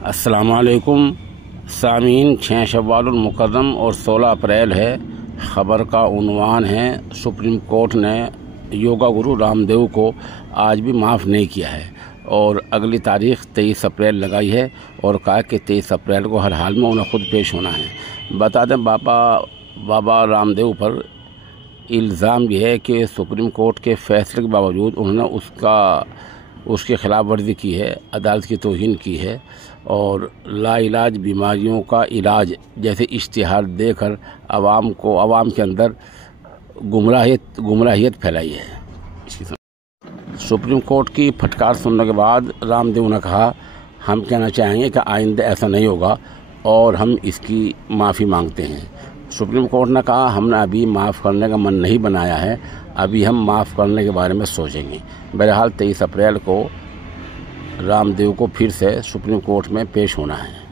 अस्सलामुअलैकुम सामीन। 6 शव्वालुल मुकर्रम और 16 अप्रैल है। ख़बर का उन्वान है, सुप्रीम कोर्ट ने योगा गुरु रामदेव को आज भी माफ़ नहीं किया है और अगली तारीख़ 23 अप्रैल लगाई है और कहा कि 23 अप्रैल को हर हाल में उन्हें खुद पेश होना है। बता दें, बाबा रामदेव पर इल्ज़ाम भी है कि सुप्रीम कोर्ट के फैसले के बावजूद उन्होंने उसकी खिलाफ वर्जी की है, अदालत की तौहीन की है और लाइलाज बीमारियों का इलाज जैसे इश्तिहार देकर आवाम के अंदर गुमराहियत फैलाई है। सुप्रीम कोर्ट की फटकार सुनने के बाद रामदेव ने कहा, हम कहना चाहेंगे कि आइंदा ऐसा नहीं होगा और हम इसकी माफ़ी मांगते हैं। सुप्रीम कोर्ट ने कहा, हमने अभी माफ़ करने का मन नहीं बनाया है, अभी हम माफ़ करने के बारे में सोचेंगे। बहरहाल 23 अप्रैल को रामदेव को फिर से सुप्रीम कोर्ट में पेश होना है।